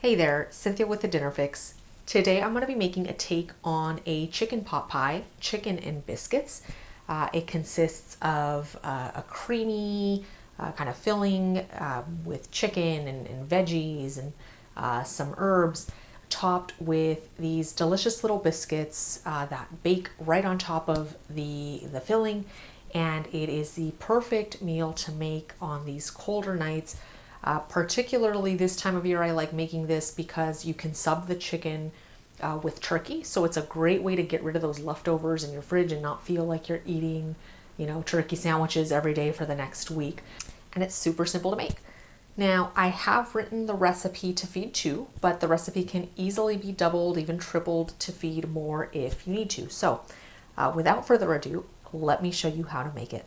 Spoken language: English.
Hey there, Cynthia with the Dinner Fix. Today I'm going to be making a take on a chicken pot pie, chicken and biscuits. It consists of a creamy kind of filling with chicken and veggies and some herbs, topped with these delicious little biscuits that bake right on top of the filling. And it is the perfect meal to make on these colder nights. Particularly this time of year, I like making this because you can sub the chicken with turkey. So it's a great way to get rid of those leftovers in your fridge and not feel like you're eating, turkey sandwiches every day for the next week. And it's super simple to make. Now, I have written the recipe to feed two, but the recipe can easily be doubled, even tripled to feed more if you need to. So without further ado, let me show you how to make it.